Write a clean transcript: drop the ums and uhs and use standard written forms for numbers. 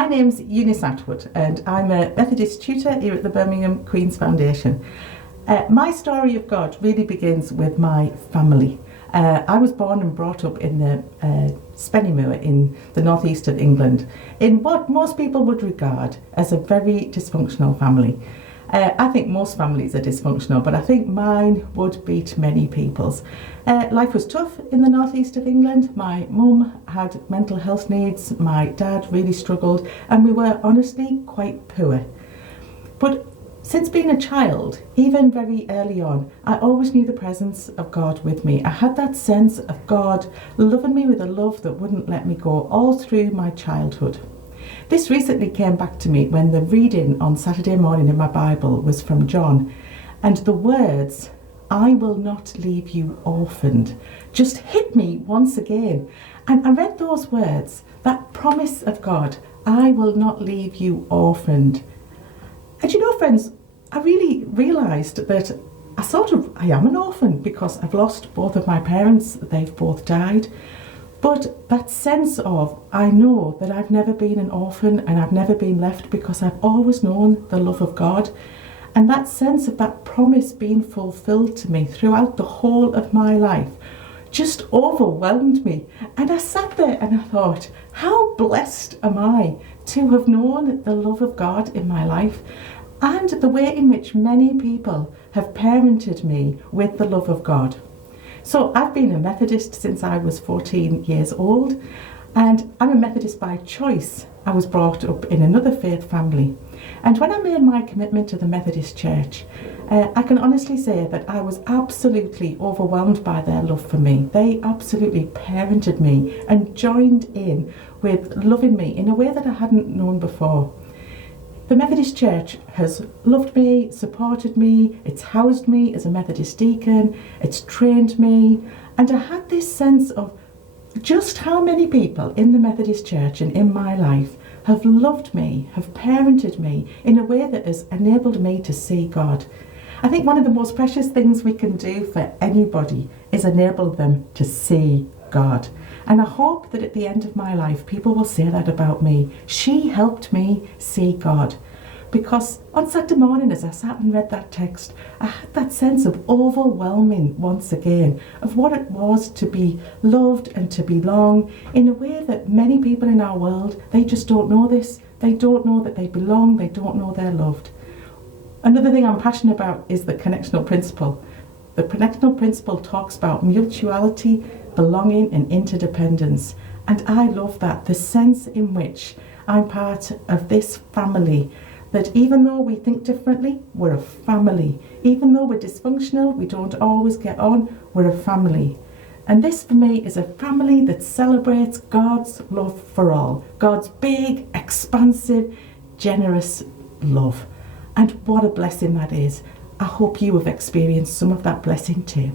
My name's Eunice Attwood and I'm a Methodist tutor here at the Birmingham Queen's Foundation. My story of God really begins with my family. I was born and brought up in the Spennymoor in the northeast of England, in what most people would regard as a very dysfunctional family. I think most families are dysfunctional, but I think mine would beat many people's. Life was tough in the northeast of England. My mum had mental health needs, my dad really struggled, and we were honestly quite poor. But since being a child, even very early on, I always knew the presence of God with me. I had that sense of God loving me with a love that wouldn't let me go all through my childhood. This recently came back to me when the reading on Saturday morning in my Bible was from John, and the words, "I will not leave you orphaned," just hit me once again. And I read those words, that promise of God, "I will not leave you orphaned." And you know, friends, I really realised that I am an orphan because I've lost both of my parents. They've both died. But that sense of, I know that I've never been an orphan and I've never been left because I've always known the love of God. And that sense of that promise being fulfilled to me throughout the whole of my life just overwhelmed me. And I sat there and I thought, how blessed am I to have known the love of God in my life and the way in which many people have parented me with the love of God. So I've been a Methodist since I was 14 years old, and I'm a Methodist by choice. I was brought up in another faith family. And when I made my commitment to the Methodist Church, I can honestly say that I was absolutely overwhelmed by their love for me. They absolutely parented me and joined in with loving me in a way that I hadn't known before. The Methodist Church has loved me, supported me, it's housed me as a Methodist deacon, it's trained me, and I had this sense of just how many people in the Methodist Church and in my life have loved me, have parented me in a way that has enabled me to see God. I think one of the most precious things we can do for anybody is enable them to see God. And I hope that at the end of my life, people will say that about me. She helped me see God. Because on Saturday morning, as I sat and read that text, I had that sense of overwhelming once again of what it was to be loved and to belong in a way that many people in our world, they just don't know this. They don't know that they belong. They don't know they're loved. Another thing I'm passionate about is the connectional principle. The connectional principle talks about mutuality, belonging and interdependence. And I love that, the sense in which I'm part of this family, that even though we think differently, we're a family. Even though we're dysfunctional, we don't always get on, we're a family. And this for me is a family that celebrates God's love for all. God's big, expansive, generous love. And what a blessing that is. I hope you have experienced some of that blessing too.